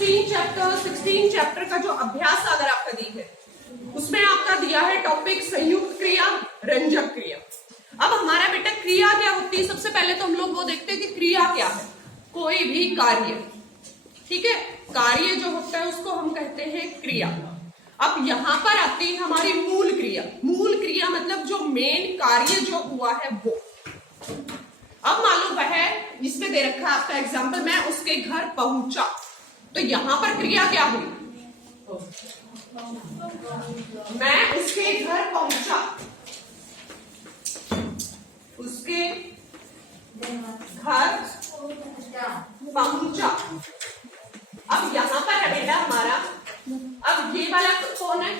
16 chapter का जो अभ्यास अगर आपका दी है उसमें आपका दिया है टॉपिक संयुक्त क्रिया, रंजक क्रिया। अब हमारा बेटा क्रिया क्या होती है, सबसे पहले तो हम लोग वो देखते हैं कि क्रिया क्या है। कोई भी कार्य, ठीक है, कार्य जो होता है उसको हम कहते हैं क्रिया। अब यहां पर आती है हमारी मूल क्रिया। मूल क्रिया मतलब जो मेन कार्य जो हुआ है वो। अब मालूम वह इसमें दे रखा है आपका एग्जाम्पल, मैं उसके घर पहुंचा, तो यहां पर क्रिया क्या हुई, मैं उसके घर पहुंचा, उसके घर पहुंचा। अब यहां पर है बेटा हमारा, अब ये वाला कौन है,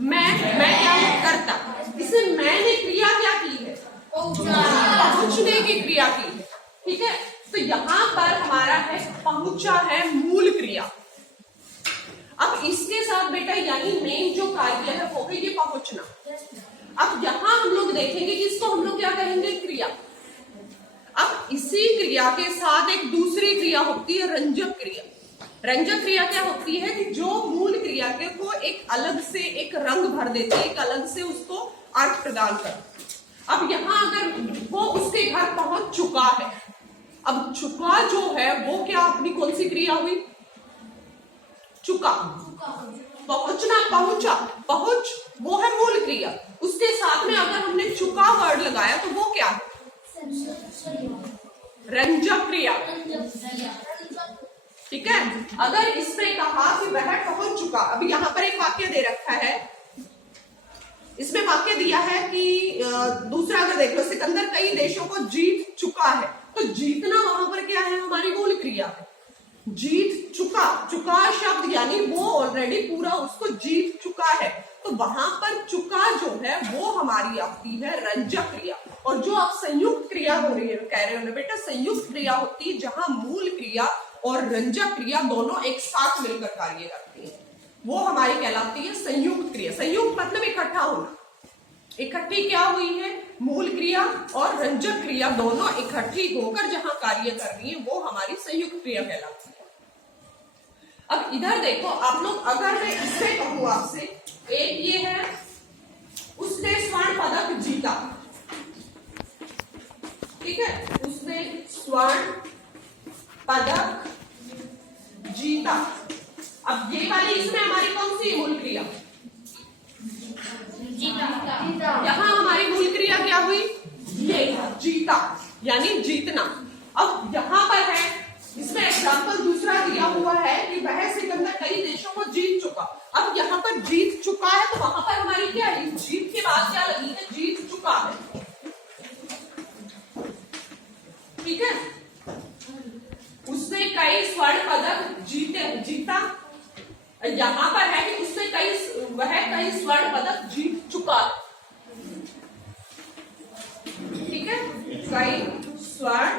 मैं क्या करता, इसे मैंने क्रिया क्या की है, पहुंचने की क्रिया की है, ठीक है। तो यहां पर हमारा है पहुंचा है मूल क्रिया। अब इसके साथ बेटा यानी मेन जो कार्य है वो है ये पहुंचना। अब यहां हम लोग देखेंगे कि इसको हम लोग क्या कहेंगे, क्रिया। अब इसी क्रिया के साथ एक दूसरी क्रिया होती है रंजक क्रिया। रंजक क्रिया क्या होती है कि जो मूल क्रिया के को एक अलग से एक रंग भर देती है, एक अलग से उसको अर्थ प्रदान करती है। अब यहां अगर वो उसके घर पहुंच चुका है, अब चुका जो है वो क्या अपनी कौन सी क्रिया हुई, चुका, पहुंचना, पहुंचा, पहुंच वो है मूल क्रिया। उसके साथ में अगर हमने चुका वर्ड लगाया तो वो क्या है, रंजक क्रिया, ठीक है। अगर इसमें कहा कि वह पहुंच चुका, अब यहां पर एक वाक्य दे रखा है, इसमें वाक्य दिया है कि दूसरा अगर देख लो, सिकंदर कई देशों को जीत चुका है, तो जीतना वहां पर क्या है, हमारी मूल क्रिया है। जीत चुका, चुका शब्द यानी वो ऑलरेडी पूरा उसको जीत चुका है, तो वहां पर चुका जो है वो हमारी आती है रंजक क्रिया। और जो आप संयुक्त क्रिया हो रही है कह रहे हो ना बेटा, संयुक्त क्रिया होती है जहां मूल क्रिया और रंजक क्रिया दोनों एक साथ मिलकर कार्य करती है, वो हमारी कहलाती है संयुक्त क्रिया। संयुक्त मतलब इकट्ठा होना, इकट्ठी क्या हुई है, मूल क्रिया और रंजक क्रिया दोनों इकट्ठी होकर जहां कार्य कर रही है वो हमारी संयुक्त क्रिया कहलाती है। अब इधर देखो आप लोग, अगर मैं इससे कहूं आपसे, एक ये है उसने स्वर्ण पदक जीता, ठीक है, उसने स्वर्ण पदक जीता। अब ये वाली इसमें हमारी कौन सी मूल क्रिया, जीता। यहां हमारी मूल क्रिया क्या हुई, ये जीता यानी जीतना। अब यहां पर है, इसमें एग्जाम्पल दूसरा दिया हुआ है कि वह सिकंदर कई देशों को जीत चुका। अब यहाँ पर जीत चुका है तो वहां पर हमारी क्या है, जीत के बाद क्या लगी है, जीत चुका है, ठीक है। उसने कई स्वर्ण पदक जीता, यहां पर है कि उसने वह कई स्वर्ण पदक जीत चुका, ठीक है, कई स्वर्ण,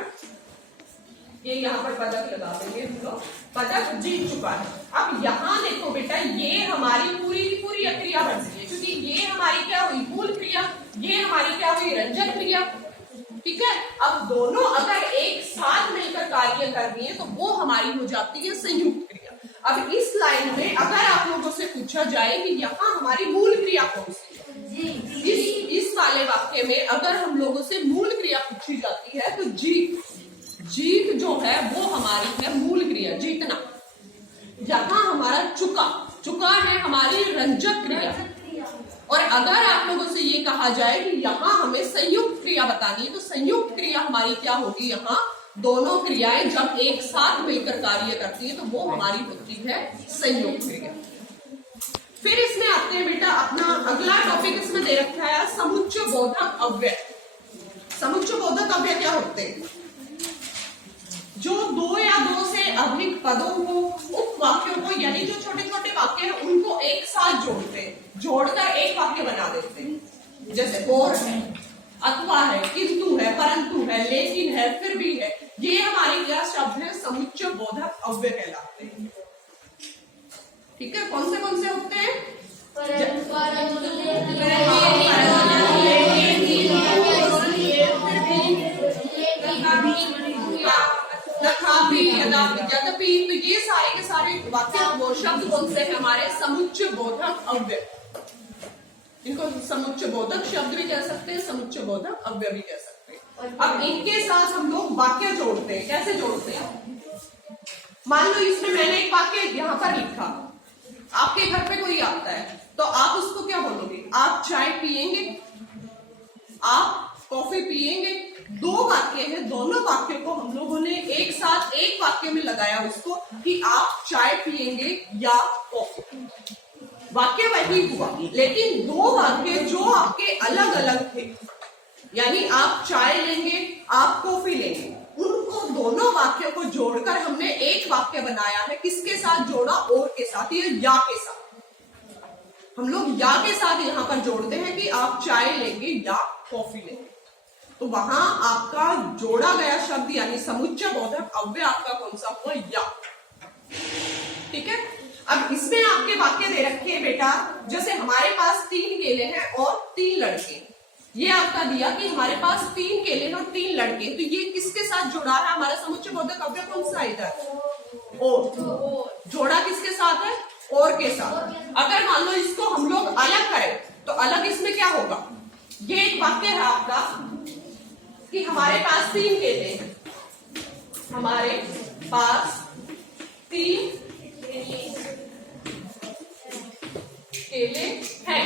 ये यहाँ पर पदक लगा देंगे हम लोग, पदक जीत चुका है। अब यहाँ देखो बेटा, ये हमारी पूरी पूरी क्रिया बन रही है, क्योंकि ये हमारी क्या हुई, मूल क्रिया, ये हमारी क्या हुई, रंजक क्रिया, ठीक है। अब दोनों अगर एक साथ मिलकर कार्य कर रही है तो वो हमारी हो जाती है संयुक्त क्रिया। अब इस लाइन में अगर आप लोगों से पूछा जाए कि यहाँ हमारी मूल क्रिया कौन सी है, इस वाले वाक्य में अगर हम लोगों से मूल क्रिया पूछी जाती है तो जीत, जीत जो है वो हमारी है मूल क्रिया, जीतना। यहाँ हमारा चुका, चुका है हमारी रंजक क्रिया। और अगर आप लोगों से ये कहा जाए कि यहाँ हमें संयुक्त क्रिया बतानी है तो संयुक्त क्रिया हमारी क्या होगी, यहाँ दोनों क्रियाएं जब एक साथ मिलकर कार्य करती है तो वो हमारी होती है संयुक्त क्रिया। फिर इसमें आते हैं बेटा, अपना अगला टॉपिक इसमें दे रखा है समुच्चय बोधक अव्यय। समुच्चय बोधक अव्यय क्या होते हैं, जो दो या दो से अधिक पदों को, उपवाक्यों को, यानी जो छोटे छोटे वाक्य हैं उनको एक साथ जोड़ते हैं, जोड़कर एक वाक्य बना देते हैं। जैसे और है, अथवा है, किंतु है, परंतु है, लेकिन है, फिर भी है, ये हमारे क्या शब्द है, समुच्चय बोधक अव्यय कहलाते हैं, ठीक है। कौन से होते हैं, तथा, तथापि, यद्यपि, तो ये सारे के सारे वाक्य वो शब्द कौन से हैं हमारे समुच्चय बोधक अव्यय। इनको समुच्चय बोधक शब्द भी कह सकते हैं, समुच्चय बोधक अव्यय भी कह सकते हैं। अब इनके साथ हम लोग वाक्य जोड़ते हैं। कैसे जोड़ते हैं? मान लो इसमें मैंने एक वाक्य यहाँ पर लिखा, आपके घर पे कोई आता है तो आप उसको क्या बोलोगे? आप चाय पियेंगे, आप कॉफी पियेंगे। दो वाक्य है, दोनों वाक्यों को हम लोगों ने एक साथ एक वाक्य में लगाया उसको कि आप चाय पियेंगे या कॉफी। वाक्य वही हुआ, लेकिन दो वाक्य जो आपके अलग अलग थे, यानी आप चाय लेंगे, आप कॉफी लेंगे, उनको दोनों वाक्यों को जोड़कर हमने एक वाक्य बनाया है। किसके साथ जोड़ा? और के साथ, या के साथ। हम लोग या के साथ यहाँ पर जोड़ते हैं कि आप चाय लेंगे या कॉफी लेंगे। तो वहां आपका जोड़ा गया शब्द यानी समुच्चय बोधक अव्यय आपका कौन सा हुआ? या। ठीक है। अब इसमें आपके वाक्य दे रखे हैं बेटा, जैसे हमारे पास 3 केले हैं और 3 लड़के। ये आपका दिया कि हमारे पास 3 केले और 3 लड़के, तो ये किसके साथ जोड़ा है? हमारा समुच्चय बोधक अव्यय कौन सा है इधर? और। जोड़ा किसके साथ है? और के साथ। अगर मान लो इसको हम लोग अलग करें तो अलग इसमें क्या होगा? ये एक वाक्य है आपका कि हमारे पास 3 केले हैं, हमारे पास 3 केले हैं।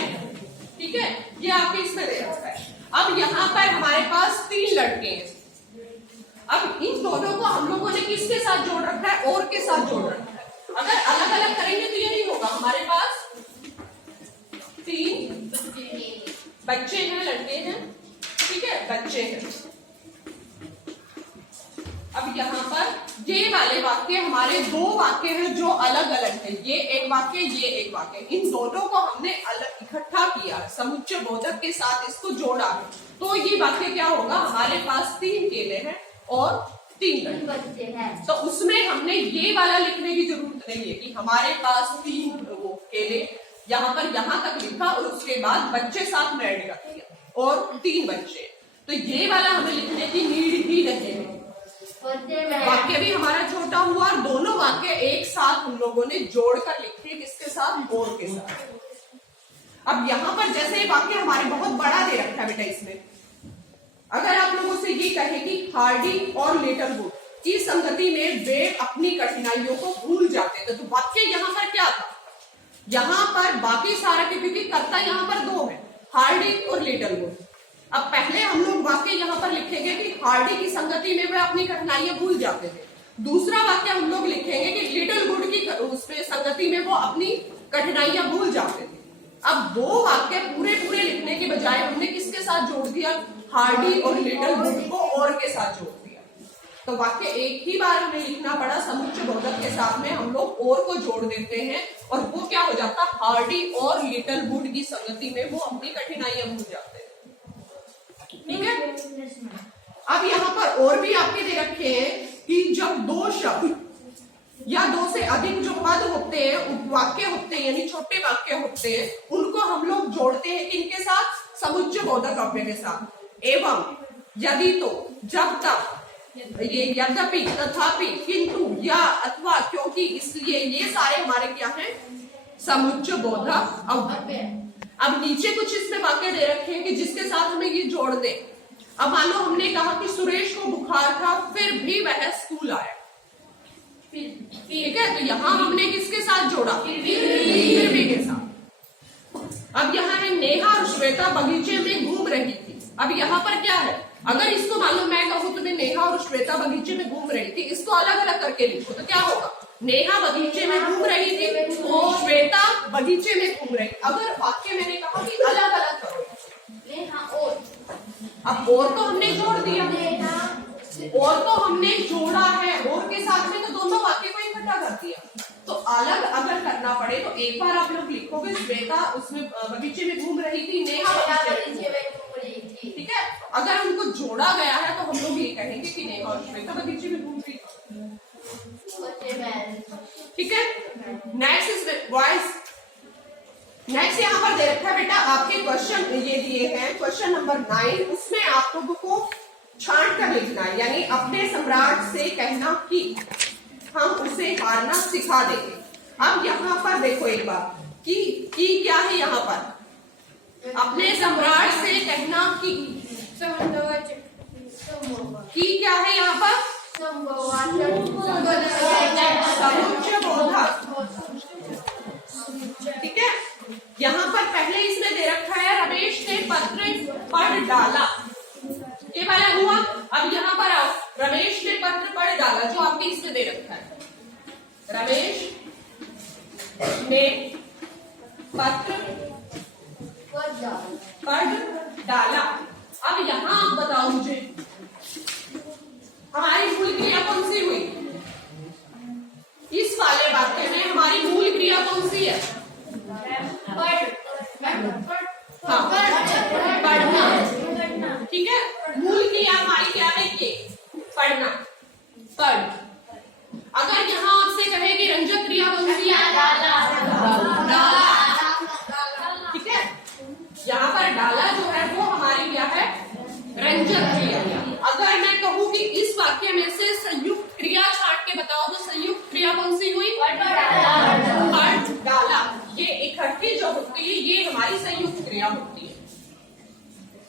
ठीक है, ये आपके इसमें दे रखा है। अब यहाँ पर हमारे पास 3 लड़के हैं। अब इन दोनों को हम लोगों ने किसके साथ जोड़ रखा है? और के साथ जोड़ रखा है। अगर अलग अलग करेंगे तो ये नहीं होगा। हमारे पास 3 बच्चे हैं, लड़के हैं। ठीक है, बच्चे हैं। अब यहाँ पर ये वाले वाक्य हमारे 2 वाक्य हैं जो अलग अलग हैं। ये एक वाक्य, ये एक वाक्य। इन दोनों को हमने अलग इकट्ठा किया, समुच्चय बोधक के साथ इसको जोड़ा है। तो ये वाक्य क्या होगा? हमारे पास 3 केले हैं और 3 लड़के हैं। तो उसमें हमने ये वाला लिखने की जरूरत नहीं है कि हमारे पास 3 केले, यहाँ पर यहाँ तक लिखा और उसके बाद बच्चे साथ में ऐड कर दिया और 3 बच्चे। तो ये वाला हमें लिखने की नीड ही नहीं है। वाक्य भी हमारा छोटा हुआ और दोनों वाक्य एक साथ हम लोगों ने जोड़कर लिखे। किसके साथ? और के साथ। अब यहाँ पर जैसे वाक्य हमारे बहुत बड़ा दे रखा है बेटा, इसमें अगर आप लोगों से ये कहे कि हार्डी और लिटिलवुड की संगति में वे अपनी कठिनाइयों को भूल जाते थे, तो वाक्य यहाँ पर क्या था? यहाँ पर बाकी सारा के, क्योंकि कर्ता यहाँ पर 2 है, हार्डी और लिटिलवुड। अब पहले हम लोग वाक्य यहाँ पर लिखेंगे कि हार्डी की संगति में वे अपनी कठिनाइयां भूल जाते थे। दूसरा वाक्य हम लोग लिखेंगे कि लिटिलवुड की उसमें संगति में वो अपनी कठिनाइयां भूल जाते थे। अब 2 वाक्य पूरे पूरे लिखने के बजाय हमने किसके साथ जोड़ दिया? हार्डी और लिटिलवुड को और के साथ जोड़ दिया। तो वाक्य एक ही बार हमें लिखना पड़ा। समुच्चय बोधक के साथ में हम लोग और को जोड़ देते हैं और वो क्या हो जाता? हार्डी और लिटिलवुड की संगति में वो अपनी कठिनाइयां भूल जाते हैं। ठीक है। अब यहाँ पर और भी आपके दे रखे हैं कि जब 2 शब्द या 2 से अधिक जो पद होते हैं, उपवाक्य होते हैं यानी छोटे वाक्य होते हैं, उनको हम लोग जोड़ते हैं किनके साथ? समुच्चय बोधक अव्यय के साथ। एवं, यदि, तो, जब तक, ये यद्यपि, तथापि, किंतु, या, अथवा, क्योंकि, इसलिए, ये सारे हमारे क्या हैं? समुच्चय बोधक अव्यय। अब नीचे कुछ इसमें वाक्य दे रखे हैं कि जिसके साथ हमें ये जोड़ दे। अब मान लो हमने कहा कि सुरेश को बुखार था फिर भी वह स्कूल आया। ठीक है, तो यहाँ हमने किसके साथ जोड़ा? फिर भी के साथ। अब यहाँ है नेहा और श्वेता बगीचे में घूम रही थी। अब यहाँ पर क्या है? अगर इसको मान लो मैं कहूँ तुम्हें नेहा और श्वेता बगीचे में घूम रही थी, इसको अलग अलग करके लिखो तो क्या होगा? नेहा बगीचे में घूम रही थी और श्वेता बगीचे में घूम रही। अगर वाक्य मैंने कहा कि अलग अलग करो, और अब और तो हमने जोड़ दिया, और तो हमने जोड़ा है, और के साथ में तो दोनों वाक्य को इकट्ठा कर दिया। तो अलग अगर करना पड़े तो एक बार आप लोग लिखोगे श्वेता उसमें बगीचे में घूम रही थी, नेहा बगीचे में घूम रही थी। ठीक है, अगर उनको जोड़ा गया है तो हम लोग ये कहेंगे कि नेहा और श्वेता बगीचे में घूम रही थी। ठीक है, नेक्स्ट इज वॉइस। नेक्स्ट यहाँ पर दे रखा है बेटा आपके क्वेश्चन ये दिए हैं, क्वेश्चन नंबर 9। उसमें आप लोगों को छांट कर लिखना है, यानी अपने सम्राट से कहना कि हम उसे हारना सिखा देंगे। अब यहाँ पर देखो एक बार कि क्या है यहाँ पर, अपने सम्राट से कहना कि क्या है यहाँ पर, समुच्चय बोधक। ठीक है, यहाँ पर पहले इसमें दे रखा है रमेश ने पत्र पढ़ डाला, ये वाला हुआ। अब यहाँ पर आओ, रमेश ने पत्र पढ़ डाला, जो आपके इसमें दे रखा है, रमेश ने पत्र पढ़ डाला। अब यहाँ आप बताओ मुझे, हमारी मूल क्रिया कौन सी हुई? इस वाले वाक्य में हमारी मूल क्रिया कौन सी है? हाँ, पढ़ना। ठीक है, मूल क्रिया हमारी क्या है? ये पढ़ना, पढ़। अगर यहाँ आपसे कहे कि रंजक क्रिया कौन सी है? डाला। ठीक है, यहाँ पर डाला जो है वो हमारी क्या है? रंजक क्रिया। अगर मैं कहूँ कि इस वाक्य में से संयुक्त क्रिया छांट के बताओ, तो संयुक्त क्रिया कौन सी हुई? पढ़ डाला। ये इकट्ठी जो होती है ये हमारी संयुक्त क्रिया होती है।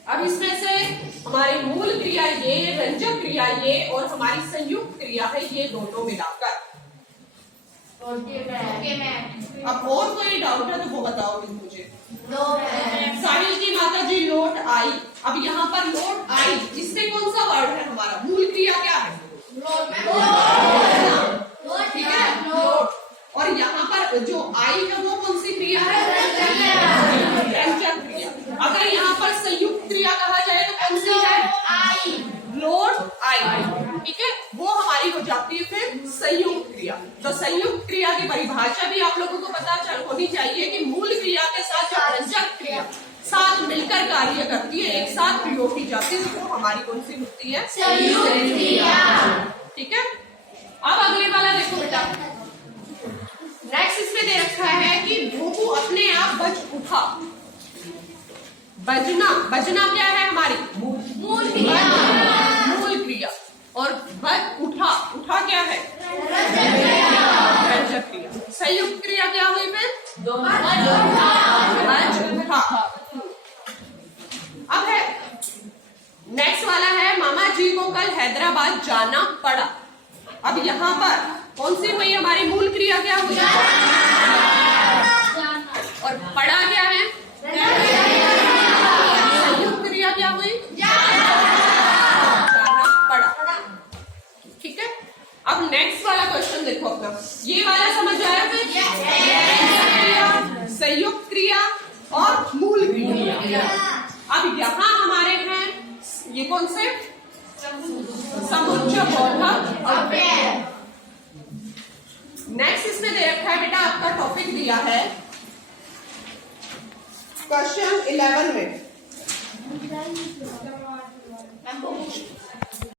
अब इसमें से हमारी मूल क्रिया ये, रंजक क्रिया ये, और हमारी संयुक्त क्रिया है ये, दोनों मिलाकर। अब और कोई डाउट है तो वो बताओ मुझे। साहिल की माता जी लौट आई। अब यहाँ पर लौट आई, इससे कौन सा वर्ड है हमारा? मूल क्रिया क्या है? ठीक है, लौट। और यहाँ पर जो आई है वो कौन सी क्रिया है? रंजक क्रिया। अगर यहाँ पर संयुक्त क्रिया कहा जाए तो कौन सी है? आई, लौट आई। ठीक है, वो हमारी हो जाती है फिर संयुक्त क्रिया। तो संयुक्त क्रिया की परिभाषा भी आप लोगों को पता होनी चाहिए कि मूल क्रिया के साथ जो रंजक क्रिया साथ मिलकर कार्य करती है, एक साथ प्रयोग की जाती है, तो वो हमारी कौन सी होती है? संयुक्त क्रिया। ठीक है, अब अगले वाला देखो बेटा, नेक्स्ट इसमें दे रखा है कि भोपू अपने आप बज उठा। बजना, बजना क्या है हमारी? मूल क्रिया। मूल क्रिया। और बज उठा, उठा क्या है? रंजक क्रिया। संयुक्त क्रिया क्या हुई फिर? बज उठा। अब है नेक्स्ट वाला है, मामा जी को कल हैदराबाद जाना पड़ा। अब यहाँ पर कौन सी हुई हमारी मूल क्रिया? क्या हुई? और पड़ा क्या है? संयुक्त क्रिया क्या हुई? जाना पड़ा। ठीक है, अब नेक्स्ट वाला क्वेश्चन देखो अपना, ये वाला समझ आया फिर? संयुक्त क्रिया और मूल क्रिया। अब यहाँ हमारे हैं ये कौन से? समुच्चय बोधक अव्यय। नेक्स्ट इसमें दे रखा है बेटा, आपका टॉपिक दिया है क्वेश्चन 11 में।